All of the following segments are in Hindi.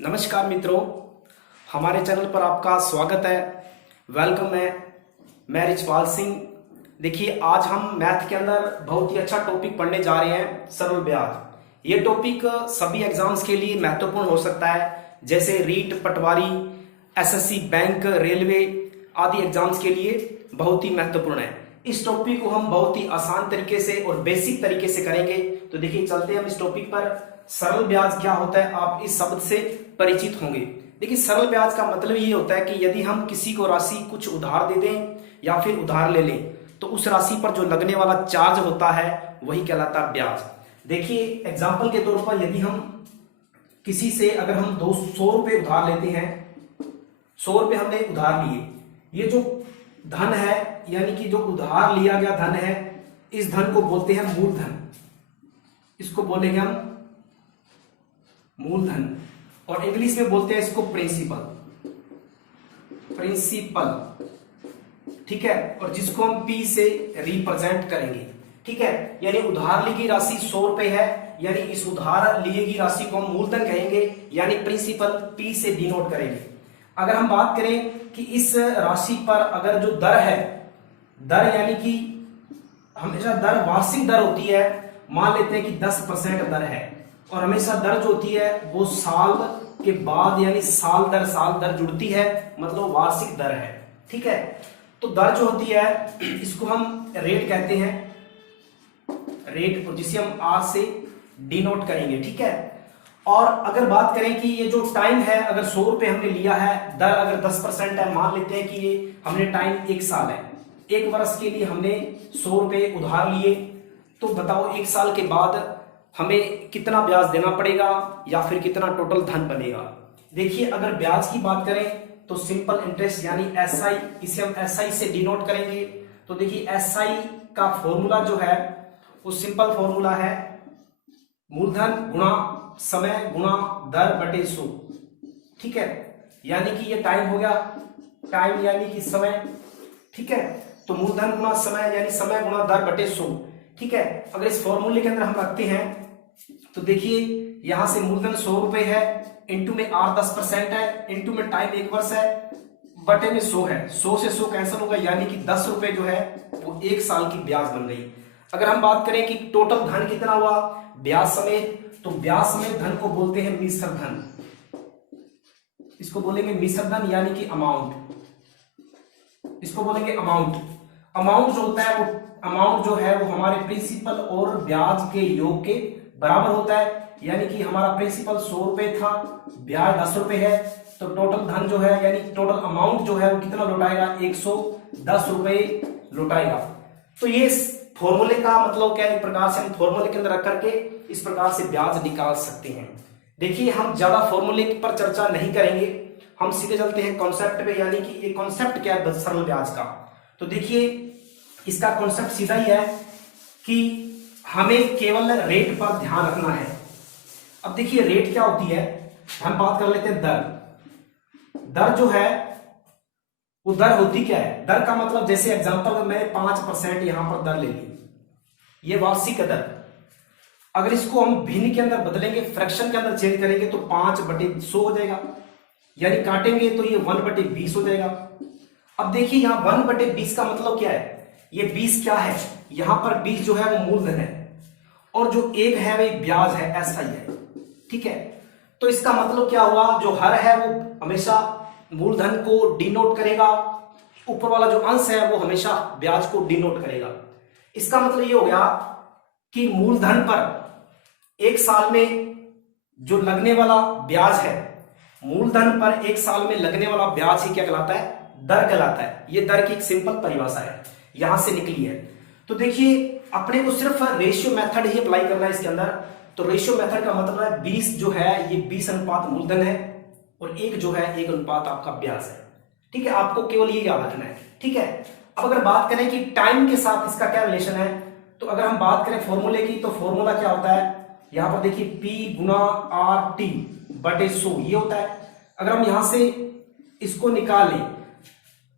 नमस्कार मित्रों, हमारे चैनल पर आपका स्वागत है। वेलकम है। मैं रिचपाल सिंह। देखिए, आज हम मैथ के अंदर बहुत ही अच्छा टॉपिक पढ़ने जा रहे हैं, सरल ब्याज। ये टॉपिक सभी एग्जाम्स के लिए महत्वपूर्ण हो सकता है, जैसे रीट, पटवारी, एसएससी, बैंक, रेलवे आदि एग्जाम्स के लिए बहुत ही महत्वपूर्ण है। इस टॉपिक को हम बहुत ही आसान तरीके से और बेसिक तरीके से करेंगे। तो देखिए, चलते हैं हम इस टॉपिक पर। सरल ब्याज क्या होता है, आप इस शब्द से परिचित होंगे। देखिए, सरल ब्याज का मतलब ये होता है कि यदि हम किसी को राशि कुछ उधार दे दें या फिर उधार ले लें, तो उस राशि पर जो लगने वाला चार्ज होता है वही कहलाता है ब्याज। देखिए, एग्जाम्पल के तौर पर यदि हम किसी से अगर हम 200 रुपये उधार लेते हैं, 100 रुपये हमने उधार लिए, ये जो धन है यानी कि जो उधार लिया गया धन है, इस धन को बोलते हैं मूलधन। इसको बोलेंगे हम मूलधन, और इंग्लिश में बोलते हैं इसको प्रिंसिपल। ठीक है, और जिसको हम पी से रिप्रेजेंट करेंगे। ठीक है, यानी उधार ली गई राशि 100 रुपए है, यानी इस उधार लिए गई राशि को हम मूलधन कहेंगे, यानी प्रिंसिपल पी से डिनोट करेंगे। अगर हम बात करें कि इस राशि पर अगर जो दर है, दर यानी कि हमेशा दर वार्षिक दर होती है, मान लेते हैं कि 10% दर है, और हमेशा दर जो होती है वो साल के बाद यानी साल दर जुड़ती है, मतलब वार्षिक दर है। ठीक है, तो दर जो होती है इसको हम रेट कहते हैं, रेट, और जिसे हम आर से डिनोट करेंगे। ठीक है, और अगर बात करें कि ये जो टाइम है, अगर 100 रुपए हमने लिया है, दर अगर 10% है, मान लेते हैं कि ये हमने टाइम 1 साल है, 1 वर्ष के लिए हमने 100 रुपए उधार लिए, तो बताओ 1 साल के बाद हमें कितना ब्याज देना पड़ेगा या फिर कितना टोटल धन बनेगा। देखिए, अगर ब्याज की बात करें तो सिंपल इंटरेस्ट यानी एसआई, इसे हम एसआई से डिनोट करेंगे। तो देखिए, एसआई का फॉर्मूला जो है वो सिंपल फॉर्मूला है मूलधन गुणा समय गुणा दर बटे 100। ठीक है, यानी कि ये टाइम हो गया, टाइम यानी कि समय। ठीक है, तो मूलधन गुणा समय यानी समय गुणा दर बटे 100। ठीक है, अगर इस फॉर्मूले के अंदर हम रखते हैं तो देखिए, यहां से मूलधन 100 रुपए है, इंटू में आर 10% है, इंटू में टाइम 1 वर्ष है, बटे में 100 है। 100 से 100 कैंसिल होगा, यानी कि 10 रुपए जो है वो 1 साल की ब्याज बन गई। अगर हम बात करें कि टोटल धन कितना हुआ ब्याज समेत, तो ब्याज समेत धन को बोलते हैं मिश्र धन। इसको बोलेंगे मिश्र धन यानी कि अमाउंट, इसको बोलेंगे अमाउंट। अमाउंट जो होता है वो अमाउंट जो है वो हमारे प्रिंसिपल और ब्याज के योग के बराबर होता है, यानी कि हमारा प्रिंसिपल 100 रुपए था, ब्याज 10 रुपए है, तो टोटल धन जो है यानी टोटल अमाउंट जो है वो कितना लौटाएगा, 110 रुपए लौटाएगा। तो ये फॉर्मूले का मतलब क्या है, एक प्रकार से हम फॉर्मूले के अंदर रख करके इस प्रकार से ब्याज निकाल सकते हैं। देखिए, हम ज्यादा फॉर्मूले पर चर्चा नहीं करेंगे, हम सीधे चलते हैं कॉन्सेप्ट पे, यानी कि ये कॉन्सेप्ट क्या है सरल ब्याज का। तो देखिए, इसका कॉन्सेप्ट सीधा ही है कि हमें केवल रेट पर ध्यान रखना है। अब देखिए, रेट क्या होती है, हम बात कर लेते हैं दर। दर जो है वो दर होती क्या है, दर का मतलब जैसे एग्जांपल मैंने 5% यहां पर दर ले ली, ये वार्षिक दर। अगर इसको हम भिन्न के अंदर बदलेंगे, फ्रैक्शन के अंदर चेंज करेंगे, तो 5/100 हो जाएगा, यानी काटेंगे तो ये 1/20 हो जाएगा। अब देखिए, यहां 1/20 का मतलब क्या है, ये 20 क्या है, यहां पर 20 जो है वो मूलधन है, और जो 1 है वो ब्याज है, ऐसा ही है। ठीक है, तो इसका मतलब क्या हुआ, जो हर है वो हमेशा मूलधन को डिनोट करेगा, ऊपर वाला जो अंश है वो हमेशा ब्याज को डिनोट करेगा। इसका मतलब ये हो गया कि मूलधन पर 1 साल में जो लगने वाला ब्याज है, मूलधन पर 1 साल में लगने वाला ब्याज ही क्या कहलाता है, दर कहलाता है। ये दर की एक सिंपल परिभाषा है, यहां से निकली है। तो देखिए, अपने को सिर्फ रेशियो मेथड ही अप्लाई करना है इसके अंदर। तो रेशियो मेथड का मतलब है 20 जो है ये 20 अनुपात मूलधन है, और 1 जो है 1 अनुपात आपका ब्याज है। ठीक है, आपको केवल ये याद रखना है। ठीक है, अब अगर बात करें कि टाइम के साथ इसका क्या रिलेशन है, तो अगर हम बात करें फॉर्मूले की, तो फॉर्मूला क्या होता है, यहां पर देखिए P गुना RT बटे 100 ये होता है। अगर हम यहां से इसको निकालें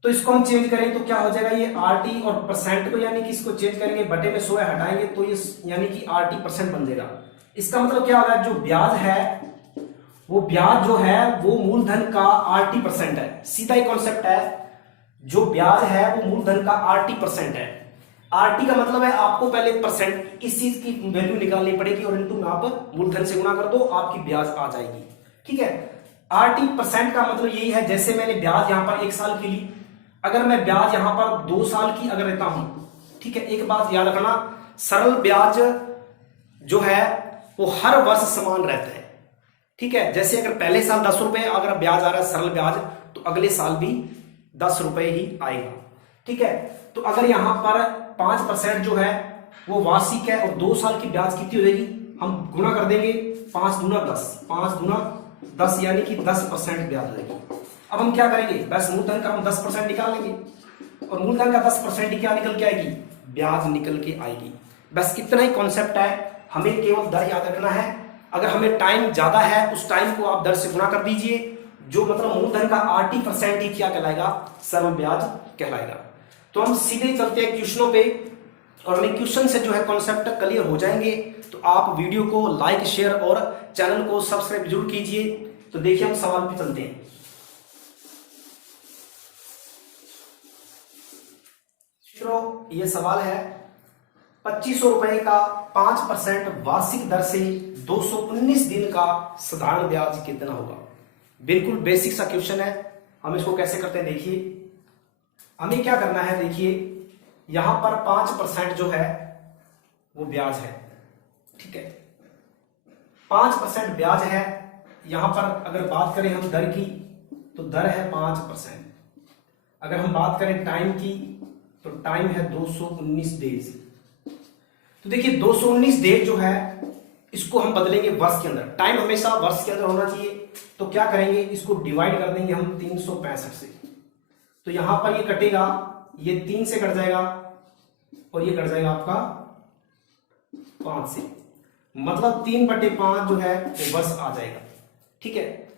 तो इसको हम चेंज करें तो क्या हो जाएगा, ये RT और परसेंट को यानी कि इसको चेंज करेंगे, बटे में 100 हटाएंगे तो ये यानी कि RT% बन जाएगा। इसका मतलब क्या होगा, जो ब्याज है वो ब्याज जो है वो मूलधन का 80% है। सीधा ही कॉन्सेप्ट है, जो ब्याज है वो मूलधन का 80% है। आरटी का मतलब है आपको पहले परसेंट इस चीज की वैल्यू निकालनी पड़ेगी और इनटू में आप मूलधन से गुणा कर दो, आपकी ब्याज आ जाएगी। ठीक है, 80% का मतलब यही है, जैसे मैंने ब्याज यहां पर 1 साल की ली, अगर मैं ब्याज यहां पर 2 साल की अगर लेता हूं, ठीक है, एक बात याद रखना, सरल ब्याज जो है वो हर वर्ष समान रहता है। ठीक है, जैसे अगर पहले साल 10 रुपए अगर ब्याज आ रहा है सरल ब्याज, तो अगले साल भी 10 रुपए ही आएगा। ठीक है, तो अगर यहां पर 5% जो है वो वार्षिक है और 2 साल की ब्याज कितनी हो जाएगी, हम गुणा कर देंगे, 5 दूना 10, 5 दूना 10 यानी कि 10% ब्याज लगेगी। अब हम क्या करेंगे, बस मूलधन का हम 10% निकाल लेंगे और मूलधन का 10% क्या निकल के आएगी, ब्याज निकल के आएगी। बस इतना ही कॉन्सेप्ट है, हमें केवल दर याद रखना है। अगर हमें टाइम ज्यादा है उस टाइम को आप दर से गुणा कर दीजिए, जो मतलब मूलधन का 80% ही क्या कहलाएगा, सरल ब्याज कहलाएगा। तो हम सीधे चलते हैं क्वेश्चनों पे और हमें क्वेश्चन से जो है कॉन्सेप्ट क्लियर हो जाएंगे। तो आप वीडियो को लाइक शेयर और चैनल को सब्सक्राइब जरूर कीजिए। तो देखिए हम सवाल पे चलते हैं। ये सवाल है, 2500 रुपए का 5% वार्षिक दर से 219 दिन का साधारण ब्याज कितना होगा। बिल्कुल बेसिक सा क्वेश्चन है, हम इसको कैसे करते हैं देखिए। हमें क्या करना है, देखिए यहां पर 5% जो है वो ब्याज है। ठीक है, 5% ब्याज है। यहां पर अगर बात करें हम दर की, तो दर है 5%। अगर हम बात करें टाइम की, तो टाइम है 219 डेज। तो देखिए 219 डेज जो है इसको हम बदलेंगे वर्ष के अंदर, टाइम हमेशा वर्ष के अंदर होना चाहिए। तो क्या करेंगे, इसको डिवाइड कर देंगे हम 365 से। तो यहां पर ये कटेगा, ये 3 से कट जाएगा और ये कट जाएगा आपका 5 से, मतलब 3/5 जो है वो वर्ष आ जाएगा। ठीक है,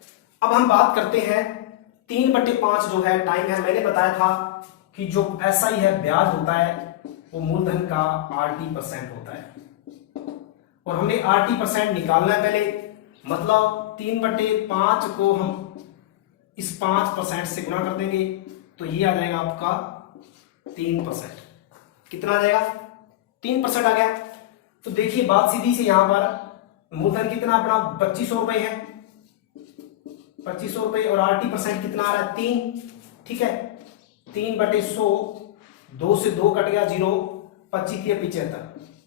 अब हम बात करते हैं 3/5 जो है टाइम है। मैंने बताया था कि जो SI है ब्याज होता है वो मूलधन का 80% होता है और हमें 80% निकालना है पहले, मतलब 3/5 को हम इस 5% से गुणा कर देंगे, तो ये आ जाएगा आपका 3%। कितना आ जाएगा, 3% आ गया। तो देखिए बात सीधी से, यहां पर मूलधन कितना अपना 2500 रुपए है, 2500 रुपए और 80% कितना आ रहा है 3। ठीक है, 3/100, 2 से 2 कट गया 0, 25 है 75,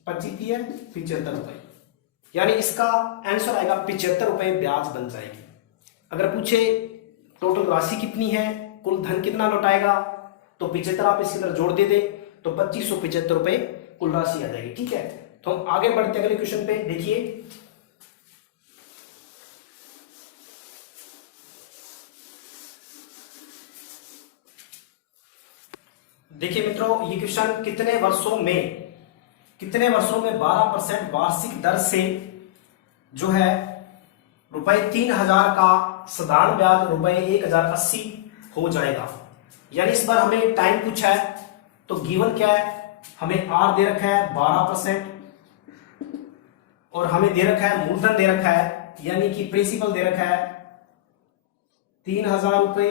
25 है 75 रुपए, यानी इसका आंसर आएगा 75 रुपए ब्याज बन जाएगी। अगर पूछे टोटल राशि कितनी है, कुल धन कितना लौटाएगा, तो 75 आप इसके अंदर जोड़ दे दे तो 2575 रुपए कुल राशि आ जाएगी। ठीक है, तो हम आगे बढ़ते अगले क्वेश्चन पे। देखिए देखिए मित्रों, ये क्वेश्चन कितने वर्षों में 12% वार्षिक दर से जो है ₹3000 का साधारण ब्याज ₹1080 हो जाएगा। यानी इस बार हमें टाइम पूछा है, तो गिवन क्या है, हमें आर दे रखा है 12% और हमें दे रखा है मूलधन दे रखा है, यानी कि प्रिंसिपल दे रखा है 3000 रुपए।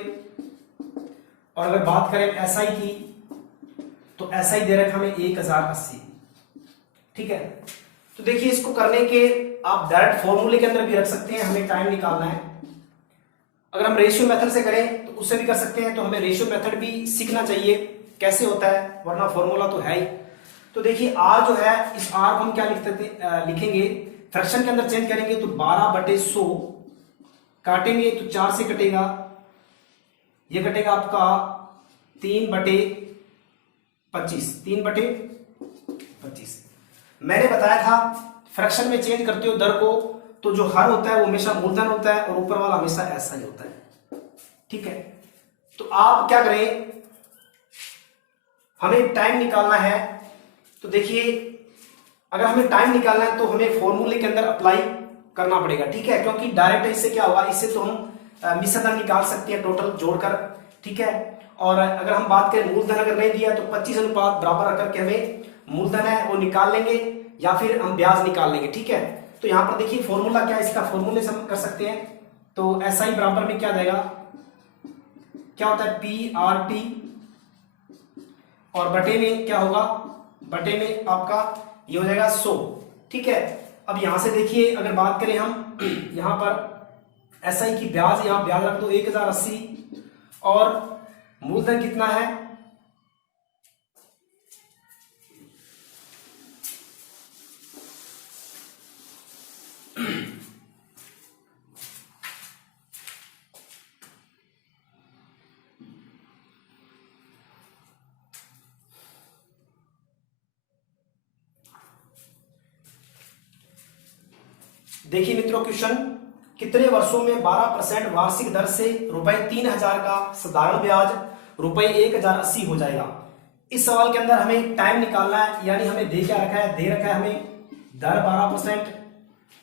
और अगर बात करें SI की, तो SI दे रखा हमें 1080। ठीक है, तो देखिए इसको करने के आप डायरेक्ट फॉर्मूले के अंदर भी रख सकते हैं, हमें टाइम निकालना है। अगर हम रेशियो मेथड से करें तो उससे भी कर सकते हैं, तो हमें रेशियो मेथड भी सीखना चाहिए कैसे होता है, वरना फॉर्मूला तो है ही। तो देखिए R जो है, इस R को हम क्या लिखेंगे, फ्रैक्शन के अंदर चेंज करेंगे तो 12/100 काटेंगे तो 4 से कटेगा, ये कटेगा आपका 3/25, 3/25। मैंने बताया था फ्रैक्शन में चेंज करते हो दर को, तो जो हर होता है वो हमेशा मूलधन होता है और ऊपर वाला हमेशा SI होता है। ठीक है, तो आप क्या करें, हमें टाइम निकालना है। तो देखिए अगर हमें टाइम निकालना है तो हमें फॉर्मूले के अंदर अप्लाई करना पड़ेगा। ठीक है, क्योंकि डायरेक्ट इससे क्या होगा, इससे तो हम मिश्रधन निकाल सकते हैं टोटल जोड़कर। ठीक है, और अगर हम बात करें मूलधन अगर नहीं दिया तो 25 अनुपात बराबर रख करके हमें मूलधन है वो निकाल लेंगे या फिर हम ब्याज निकाल लेंगे। ठीक है, तो यहां पर देखिए फॉर्मूला क्या है, इसका फॉर्मूले से हम कर सकते हैं। तो एस आई बराबर में क्या देगा, क्या होता है पी आर टी, और बटे में क्या होगा, बटे में आपका ये हो जाएगा 100। ठीक है, अब यहां से देखिए अगर बात करें हम यहां पर एस आई की ब्याज, यहां ब्याज रख दो 1080, और मूलधन कितना है, देखिए मित्रों क्वेश्चन, कितने वर्षों में 12% वार्षिक दर से ₹3000 का साधारण ब्याज ₹1080 हो जाएगा। इस सवाल के अंदर हमें टाइम निकालना है, यानी हमें दे क्या रखा है, दे रखा है हमें दर 12%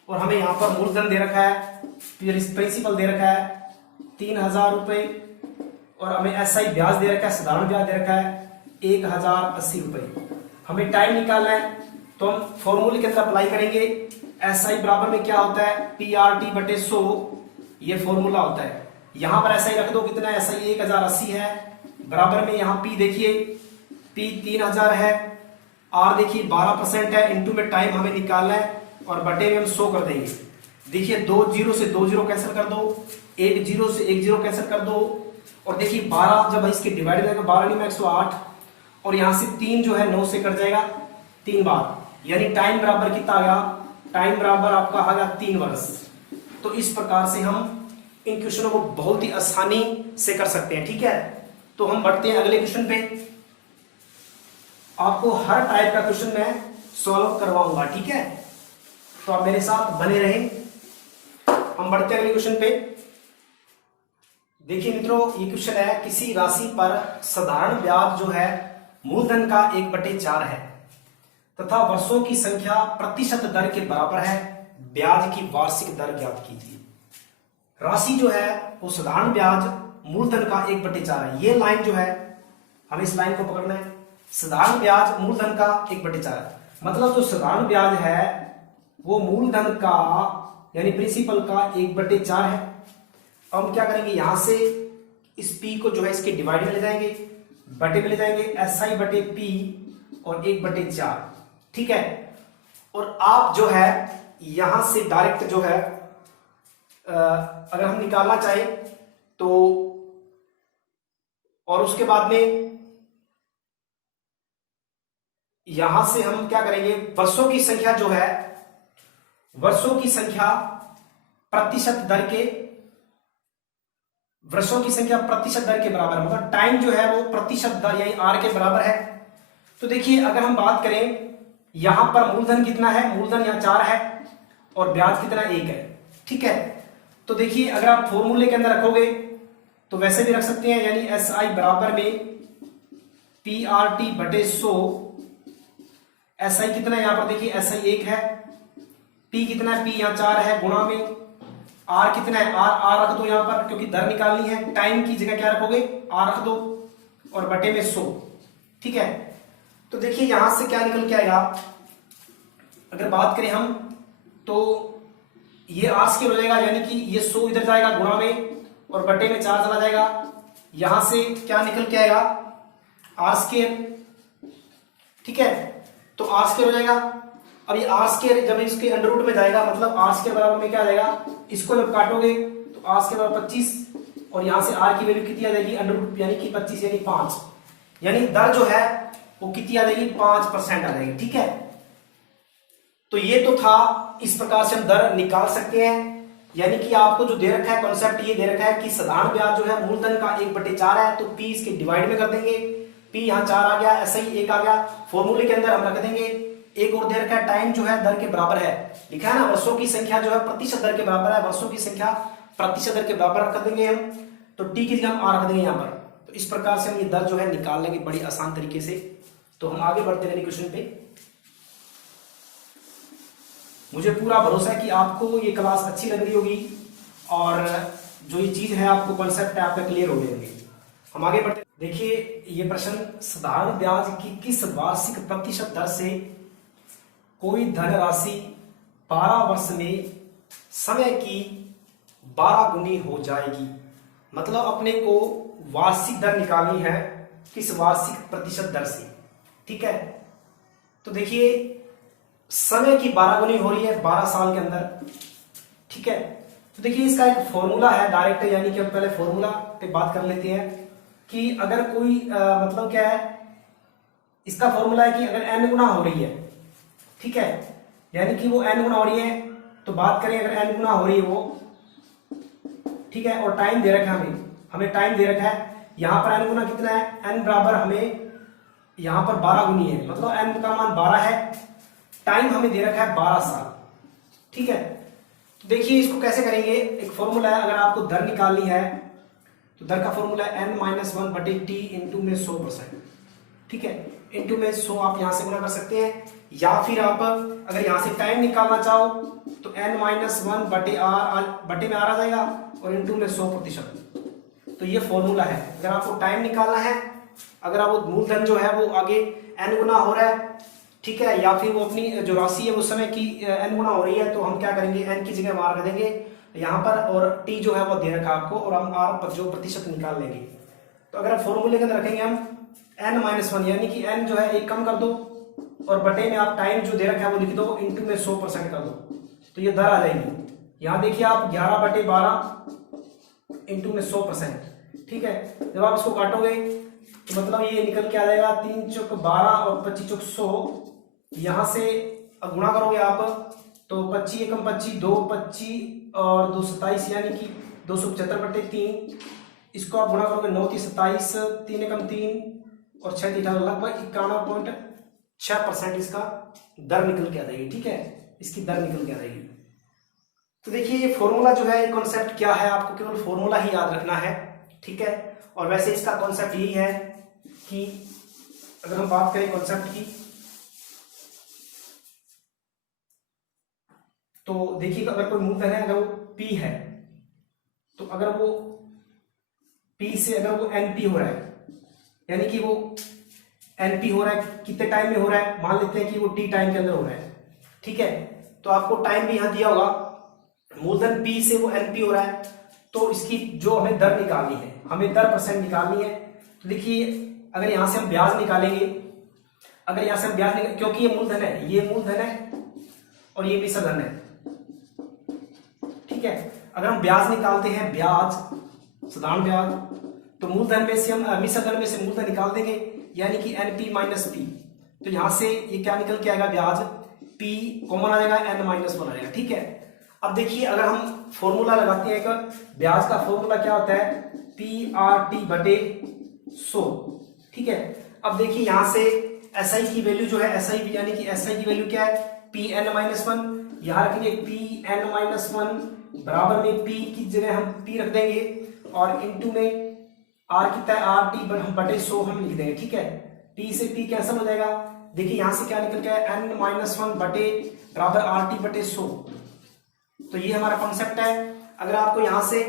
और हमें यहां पर मूलधन दे रखा है, प्रिंसिपल दे रखा है 3000 रुपए, और हमें एसआई ब्याज दे रखा है, साधारण ब्याज दे रखा है 1080 रुपए। हमें टाइम निकालना है तो हम फॉर्मूले के अंदर अप्लाई करेंगे। एसआई बराबर में क्या होता है पी आर टी बटे 100, ये फॉर्मूला होता है। यहां पर एसआई रख दो, कितना एसआई 1080 है, बराबर में यहां पी देखिए पी 3000 है, आर देखिए 12% है, इनटू में टाइम हमें निकालना है और बटे में हम 100 कर देंगे। देखिए 2 0 से 2 0 कैंसिल कर दो, 1 0 से 1 0 कैंसिल कर दो, और देखिए 12 जब इसके डिवाइड करेंगे 12 में 108, और यहां से 3 जो है 9 से कट जाएगा 3 बार, यानी टाइम बराबर कितना आ गया, टाइम बराबर आपका आ गया 3 वर्ष। तो इस प्रकार से हम इन क्वेश्चनों को बहुत ही आसानी से कर सकते हैं। ठीक है, तो हम बढ़ते हैं अगले क्वेश्चन पे। आपको हर टाइप का क्वेश्चन मैं सॉल्व करवाऊंगा। ठीक है, तो आप मेरे साथ बने रहें। हम बढ़ते हैं अगले क्वेश्चन पे। देखिए मित्रों, ये क्वेश्चन है, किसी राशि पर साधारण ब्याज जो है मूलधन का 1/4 है तथा वर्षों की संख्या प्रतिशत दर के बराबर है, ब्याज की वार्षिक दर ज्ञात कीजिए। राशि जो है वो साधारण ब्याज मूलधन का 1/4 है। ये लाइन जो है हमें इस लाइन को पकड़ना है, साधारण ब्याज मूलधन का 1/4, मतलब जो साधारण ब्याज है वो मूलधन का यानी प्रिंसिपल का 1/4 है। अब हम क्या करेंगे, यहां से इस पी को जो है इसके डिवाइड में ले जाएंगे, बटे में ले जाएंगे, एस आई बटे पी और 1/4। ठीक है, और आप जो है यहां से डायरेक्ट जो है अगर हम निकालना चाहें तो, और उसके बाद में यहां से हम क्या करेंगे, वर्षों की संख्या जो है, वर्षों की संख्या प्रतिशत दर के, वर्षों की संख्या प्रतिशत दर के बराबर, मतलब टाइम जो है वो प्रतिशत दर यानी आर के बराबर है। तो देखिए अगर हम बात करें यहां पर मूलधन कितना है, मूलधन यहां 4 है और ब्याज कितना 1 है। ठीक है, तो देखिए अगर आप फॉर्मूले के अंदर रखोगे तो वैसे भी रख सकते हैं, यानी एस आई बराबर में पी आर टी बटे 100, एस आई कितना है यहां पर देखिए एस आई 1 है, पी कितना है, पी यहां 4 है, गुणा में आर कितना है, आर आर रख दो यहां पर क्योंकि दर निकालनी है, टाइम की जगह क्या रखोगे आर रख दो, और बटे में 100। ठीक है, तो देखिए यहां से क्या निकल के आएगा, अगर बात करें हम तो ये आर स्क्वायर हो जाएगा, यानी कि ये 100 इधर जाएगा गुणा में और बटे में 4 चला जाएगा, यहां से क्या निकल के आएगा आर स्क्वायर। ठीक है, तो आर स्क्वायर हो जाएगा। अब ये आर स्क्वायर जब इसके अंडर रूट में जाएगा, मतलब आर स्क्वायर बराबर में क्या आ जाएगा, इसको जब काटोगे तो आर स्क्वायर बराबर 25, और यहां से आर की वैल्यू कितनी आ जाएगी, अंडर रूट यानी कि 25 यानी 5, यानी दर जो है वो कितनी आ जाएगी 5% आ जाएगी। ठीक है, तो ये तो था, इस प्रकार से हम दर निकाल सकते हैं, यानी कि आपको जो दे रखा है कॉन्सेप्ट ये दे रखा है कि साधारण ब्याज जो है मूलधन का 1/4 है, तो पी इसके डिवाइड में कर देंगे, पी यहां 4 आ गया, ऐसा ही 1 आ गया, फॉर्मूले के अंदर हम रख देंगे, एक और दे रखा है टाइम जो है दर के बराबर है, लिखा है ना, वर्षों की संख्या जो है प्रतिशत दर के बराबर है, वर्षों की संख्या प्रतिशत दर के बराबर रख देंगे हम, तो टी की जगह हम आर रख देंगे यहाँ पर। तो इस प्रकार से हम ये दर जो है निकाल लेंगे बड़ी आसान तरीके से। तो हम आगे बढ़ते हैं क्वेश्चन पे। मुझे पूरा भरोसा है कि आपको ये क्लास अच्छी लग रही होगी और जो ये चीज है आपको कॉन्सेप्ट है आपका क्लियर हो गए होंगे। हम आगे बढ़ते, देखिए ये प्रश्न, साधारण ब्याज की किस वार्षिक प्रतिशत दर से कोई धनराशि 12 वर्ष में समय की 12 गुनी हो जाएगी। मतलब अपने को वार्षिक दर निकालनी है किस वार्षिक प्रतिशत दर से, ठीक है। तो देखिए समय की 12 गुनी हो रही है 12 साल के अंदर, ठीक है। तो देखिए इसका एक फॉर्मूला है डायरेक्ट, यानी कि हम पहले फॉर्मूला पे बात कर लेते हैं कि अगर कोई मतलब क्या है, इसका फॉर्मूला है कि अगर n गुना हो रही है, ठीक है, यानी कि वो n गुना हो रही है, तो बात करें अगर n गुना हो रही है वो, ठीक है, और टाइम दे रखा है हमें टाइम दे रखा है, यहां पर n गुना कितना है, n बराबर हमें यहां पर 12 गुनी है, मतलब n का मान 12 है, टाइम हमें दे रखा है 12 साल, ठीक है। तो देखिए इसको कैसे करेंगे, एक फॉर्मूला है, अगर आपको दर निकालनी है तो दर का फॉर्मूला है n-1/t इंटू में 100%, ठीक है, इंटू में 100 आप यहां से गुना कर सकते हैं, या फिर आप अगर यहां से टाइम निकालना चाहो तो n-1/r बटे में आ जाएगा और इंटू में 100%। तो ये फॉर्मूला है, अगर आपको टाइम निकालना है, अगर आप मूलधन जो है वो आगे n गुना हो रहा है, ठीक है, या फिर वो अपनी जो राशि है वो समय की n गुना हो रही है, तो हम क्या करेंगे, n की जगह r रख देंगे यहाँ पर, और t जो है वो दे रखा आपको, और हम r पर जो प्रतिशत निकाल लेंगे। तो अगर आप फॉर्मूले के अंदर रखेंगे हम n-1, यानी कि n जो है एक कम कर दो, और बटे में आप टाइम जो दे रखा है वो लिख दो, इंटू में 100% कर दो, तो ये दर आ जाएगी। यहाँ देखिए आप 11/12 इंटू में 100%, ठीक है। जब आप इसको काटोगे तो मतलब ये निकल के आ जाएगा 3 चौक 12 और 25 चौक 100, यहां से गुणा करोगे आप तो 25 एकम 25, 2 25 और 2 27, यानी कि 275/3, इसको आप गुणा करोगे 9 3 27, 3 एकम 3 और 6 3 लगभग 91.6% इसका दर निकल के आ जाएगी, ठीक है, इसकी दर निकल के आ जाएगी। तो देखिए ये फॉर्मूला जो है, कॉन्सेप्ट क्या है, आपको केवल फॉर्मूला ही याद रखना है, ठीक है। और वैसे इसका कॉन्सेप्ट यही है कि अगर हम बात करें कॉन्सेप्ट की, तो देखिए अगर कोई मूलधन है, अगर वो P है, तो अगर वो P से अगर वो NP हो रहा है, यानी कि वो NP हो रहा है, कितने टाइम में हो रहा है, मान लेते हैं कि वो T टाइम के अंदर हो रहा है, ठीक है। तो आपको टाइम भी यहां दिया होगा, मूलधन P से वो NP हो रहा है, तो इसकी जो हमें दर निकालनी है, हमें दर % निकालनी है। तो देखिए अगर यहां से हम ब्याज निकालेंगे, अगर यहां से हम ब्याज निकालेंगे, क्योंकि ये मूलधन है, ये मूलधन है और ये मिश्रधन है, ठीक है। अगर हम ब्याज निकालते हैं, ब्याज साधारण ब्याज, तो मूलधन में से हम मिश्रधन में से मूलधन निकाल देंगे, यानी कि NP माइनस P, तो यहां से ये क्या निकल के आएगा, ब्याज P कॉमन आ जाएगा, n-1 आ जाएगा, ठीक है। अब देखिए अगर हम फॉर्मूला लगाते हैं, एक ब्याज का फॉर्मूला क्या होता है, PRT/100, ठीक है। अब देखिए यहां से SI की वैल्यू जो है, SI यानी कि SI की वैल्यू क्या है, Pn-1, यहां रखेंगे Pn-1 बराबर में P की जगह हम P रख देंगे, और इंटू में R कितना है, RT/100 हम लिख देंगे, ठीक है। P से P कैंसिल हो जाएगा, देखिए यहां से क्या निकल के आया, n-1 बराबर RT/100। तो ये हमारा कॉन्सेप्ट है। अगर आपको यहां से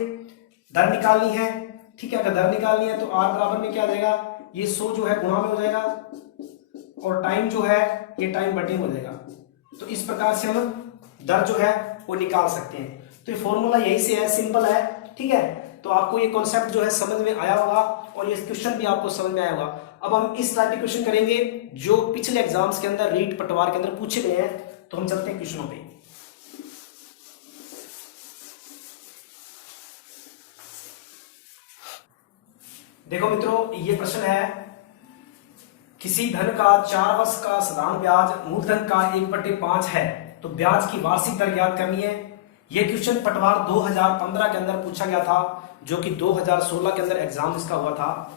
दर निकालनी है, ठीक है, अगर दर निकालनी है तो R बराबर में क्या आ जाएगा, ये 100 जो है गुणा में हो जाएगा, और टाइम जो है ये टाइम बटे में हो जाएगा। तो इस प्रकार से हम दर जो है वो निकाल सकते हैं। तो ये फॉर्मूला यही से है, सिंपल है, ठीक है। तो आपको ये कॉन्सेप्ट जो है समझ में आया होगा, और ये क्वेश्चन भी आपको समझ में आया होगा। अब हम इस टाइप के क्वेश्चन करेंगे जो पिछले एग्जाम्स के अंदर रीट पटवार के अंदर पूछे गए हैं। तो हम चलते हैं क्वेश्चनों पे। देखो मित्रों, ये प्रश्न है, किसी धन का 4 वर्ष का साधारण ब्याज मूलधन का 1/5 है, तो ब्याज की वार्षिक दर ज्ञात करनी है। यह क्वेश्चन पटवार 2015 के अंदर पूछा गया था, जो कि 2016 के अंदर एग्जाम इसका हुआ था।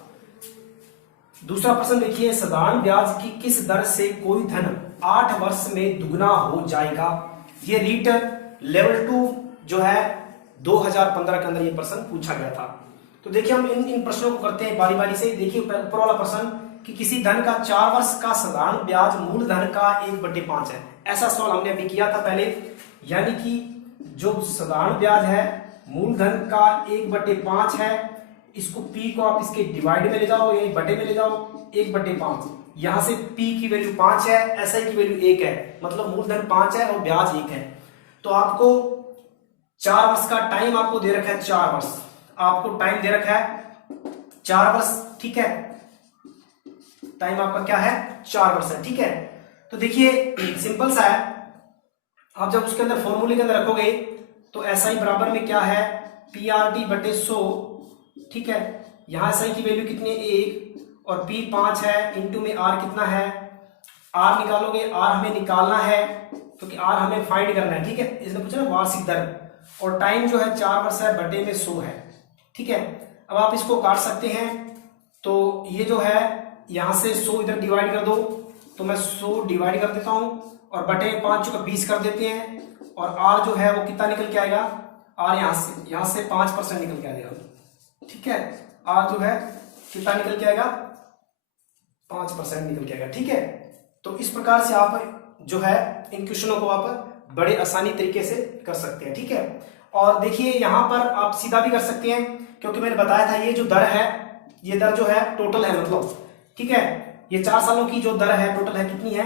दूसरा प्रश्न देखिए, साधारण ब्याज की किस दर से कोई धन 8 वर्ष में दुगना हो जाएगा। ये रीट लेवल 2 जो है 2015 के अंदर ये प्रश्न पूछा गया था। तो देखिए हम इन प्रश्नों को करते हैं बारी बारी से। देखिए ऊपर वाला प्रश्न कि किसी धन का 4 वर्ष का साधारण ब्याज मूलधन का 1/5 है। ऐसा सवाल हमने अभी किया था पहले, यानी कि जो साधारण ब्याज है मूलधन का 1/5 है, इसको P को आप इसके डिवाइड में ले जाओ, ये बटे में ले जाओ, 1/5। यहां से P की वैल्यू 5 है, SI की वैल्यू 1 है, मतलब मूलधन 5 है और ब्याज 1 है। तो आपको 4 वर्ष का टाइम आपको दे रखा है, 4 वर्ष आपको टाइम दे रखा है, 4 वर्ष, ठीक है। टाइम आपका क्या है, 4 वर्ष है, ठीक है। तो देखिए सिंपल सा है, आप जब उसके अंदर फॉर्मूले के अंदर रखोगे तो SI बराबर में क्या है, PRT बटे 100, ठीक है। यहां SI की वैल्यू कितनी है, 1, और P 5 है, इंटू में R कितना है, R निकालोगे, R हमें निकालना है क्योंकि R हमें फाइंड करना है, ठीक है। इसने पूछा ना वार्षिक दर, और टाइम जो है 4 वर्ष है, बटे में 100 है, ठीक है। अब आप इसको काट सकते हैं, तो ये जो है यहां से 100 इधर डिवाइड कर दो, तो मैं 100 डिवाइड कर देता हूं, और बटे 5 का 20 कर देते हैं, और R जो है वो कितना निकल के आएगा, R यहां से 5% निकल के आएगा, ठीक है। R जो है कितना निकल के आएगा, 5% निकल के आएगा, ठीक है। तो इस प्रकार से आप जो है इन क्वेश्चनों को आप बड़े आसानी तरीके से कर सकते हैं, ठीक है। और देखिए यहां पर आप सीधा भी कर सकते हैं, क्योंकि मैंने बताया था ये जो दर है, ये दर जो है टोटल है, मतलब, ठीक है। ये 4 सालों की जो दर है टोटल है, कितनी है,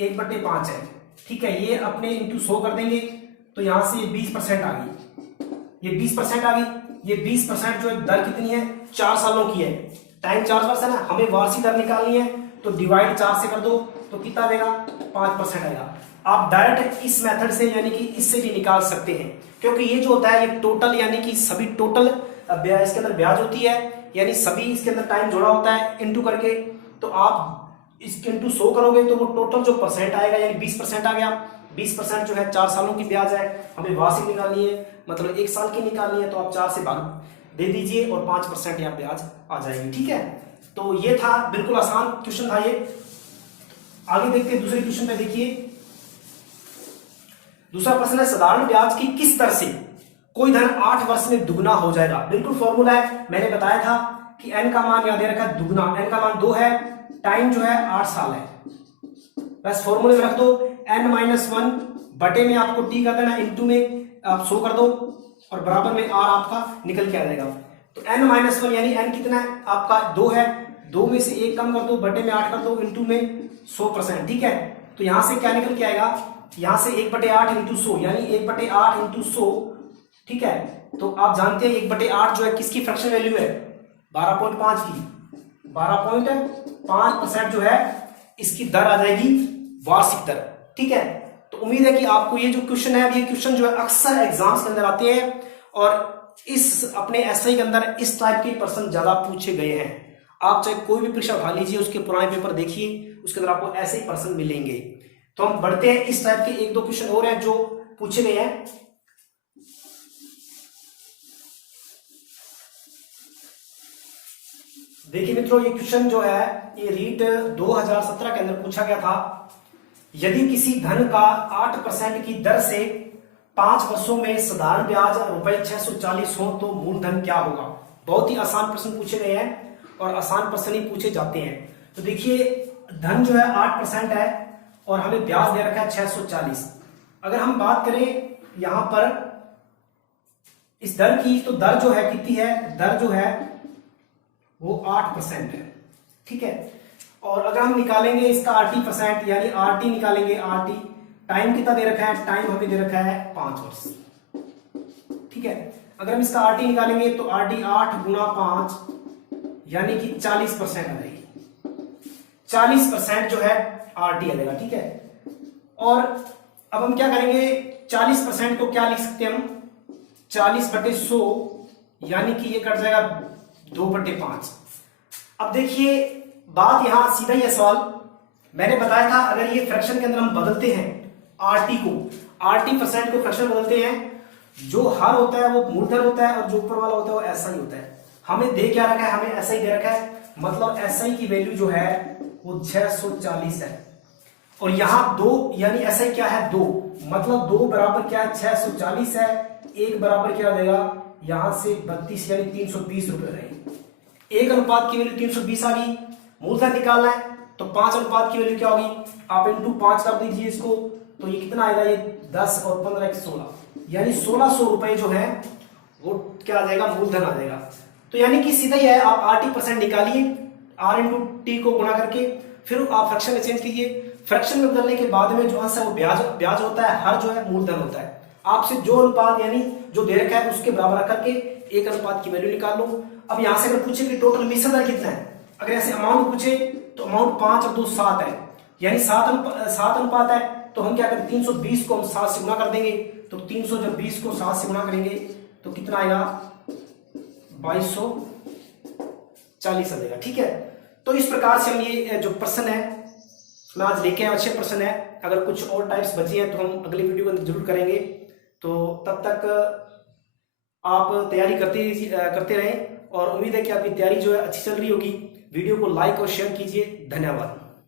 1/5 है, ठीक है। ये अपने इंटू 100 कर देंगे, तो यहां से 20% आ गई, ये 20% आ गई। ये 20% जो है दर कितनी है, 4 सालों की है, टाइम 4 वर्ष है ना, हमें वार्षिक दर निकालनी है, तो डिवाइड 4 से कर दो, तो कितना देगा, 5% आएगा। आप डायरेक्ट इस मेथड से यानी कि इससे भी निकाल सकते हैं, क्योंकि ये जो होता है ये टोटल यानी कि सभी टोटल इसके अंदर ब्याज होती है, यानी सभी इसके अंदर टाइम जोड़ा होता है इंटू करके, तो आप इसके इंटू 100 करोगे तो वो टोटल जो परसेंट आएगा यानी 20% आ गया। 20% जो है 4 सालों की ब्याज है, हमें वार्षिक निकालनी है, मतलब 1 साल की निकालनी है, तो आप 4 से भाग दे दीजिए और 5% यहाँ ब्याज आ जाएगी, ठीक है। तो ये था, बिल्कुल आसान क्वेश्चन था ये। आगे देखते हैं दूसरे क्वेश्चन पे, देखिए दूसरा प्रश्न है, साधारण ब्याज की किस दर से कोई धन 8 वर्ष में दुगना हो जाएगा। बिल्कुल फॉर्मूला है, मैंने बताया था कि n का मान यहां दे रखा है दुगना, n का मान 2 है, टाइम जो है 8 साल है, बस फॉर्मूले में रख दो, n-1 बटे में आपको t कर देना, इंटू में आप 100 कर दो, और बराबर में r आपका निकल के आ जाएगा। तो n-1 यानी n कितना है आपका, 2 है, 2 में से 1 कम कर दो, बटे में 8 कर दो, इंटू में 100%, ठीक है। तो यहां से क्या निकल के आएगा, यहां से 1/8 इंटू 100 यानी 1/8 इंटू 100, ठीक है। तो आप जानते हैं 1/8 जो है किसकी फ्रैक्शन वैल्यू है, 12.5 की, 12.5% जो है इसकी दर आ जाएगी, वार्षिक दर, ठीक है। तो उम्मीद है कि आपको ये जो क्वेश्चन है, ये क्वेश्चन जो है अक्सर एग्जाम्स के अंदर आते हैं, और इस अपने एसआई के अंदर इस टाइप के प्रश्न ज्यादा पूछे गए हैं। आप चाहे कोई भी परीक्षा उठा लीजिए, उसके पुराने पेपर देखिए, उसके अंदर आपको ऐसे ही प्रश्न मिलेंगे। तो हम बढ़ते हैं, इस टाइप के 1-2 क्वेश्चन और हैं जो पूछे गए हैं। देखिए मित्रों, ये क्वेश्चन जो है ये रीट 2017 के अंदर पूछा गया था। यदि किसी धन का 8% की दर से 5 वर्षों में साधारण ब्याज ₹640 हो तो मूलधन क्या होगा। बहुत ही आसान प्रश्न पूछे गए हैं और आसान प्रश्न ही पूछे जाते हैं। तो देखिए धन जो है 8% है और हमें ब्याज दे रखा है 640। अगर हम बात करें यहां पर इस दर की, तो दर जो है कितनी है, दर जो है वो 8% है, ठीक है। और अगर हम निकालेंगे इसका 80% यानी RT निकालेंगे, RT टाइम कितना दे रखा है, टाइम हमें दे रखा है 5 वर्ष, ठीक है। अगर हम इसका RT निकालेंगे तो RT 8 गुना 5 यानी कि 40% आ जाएगी, 40% जो है RT आ जाएगा, ठीक है। और अब हम क्या करेंगे, 40% को क्या लिख सकते हैं हम, 40/100 यानी कि ये कट जाएगा 2/5। अब देखिए बात यहां सीधा ही है सवाल, मैंने बताया था अगर ये फ्रैक्शन के अंदर हम बदलते हैं RT को, RT% को फ्रैक्शन बदलते हैं, जो हर होता है वो मूलधन होता है और जो ऊपर वाला होता है वो ऐसा ही होता है। हमें दे क्या रखा है, हमें ऐसा ही दे रखा है, मतलब SI की वैल्यू जो है वो 640 है और यहां 2 यानी SI क्या है 2, मतलब 2 बराबर क्या है 640 है, 1 बराबर क्या देगा यहां से 32 यानी 320 रुपए रहेगी। 1 अनुपात की वैल्यू 320 आ गई, मूलधन निकालना है तो 5 अनुपात की वैल्यू क्या होगी, आप इंटू 5 कर दीजिए इसको, तो ये कितना आएगा, ये 10 और 15 16 यानी 1600 रुपए जो है वो क्या आ जाएगा, मूलधन आ जाएगा। तो यानी कि सीधा ही है, आप RT% निकालिए, R इंटू टी को गुणा करके फिर आप फ्रैक्शन में चेंज कीजिए, फ्रैक्शन में बदलने के बाद में जो आंसर है वो ब्याज होता है, हर जो है मूलधन होता है। आपसे जो अनुपात यानी जो दे रखा है उसके बराबर करके एक अनुपात की वैल्यू निकाल लो। अब यहां से अगर पूछे कि टोटल मिश्रण दर कितना है, अगर ऐसे अमाउंट पूछे तो अमाउंट 5 और 2 7 है, यानी 7 अनुपात है, तो हम क्या करें 320 को हम 7 से गुणा कर देंगे, तो 320 को 7 से गुणा करेंगे तो कितना आएगा 2240 आ जाएगा। ठीक है, तो इस प्रकार से हम ये जो प्रश्न है मैं आज लेके आया, अच्छे प्रश्न है। अगर कुछ और टाइप्स बचे हैं तो हम अगले वीडियो में जरूर करेंगे। तो तब तक आप तैयारी करते रहें और उम्मीद है कि आपकी तैयारी जो है अच्छी चल रही होगी। वीडियो को लाइक और शेयर कीजिए। धन्यवाद।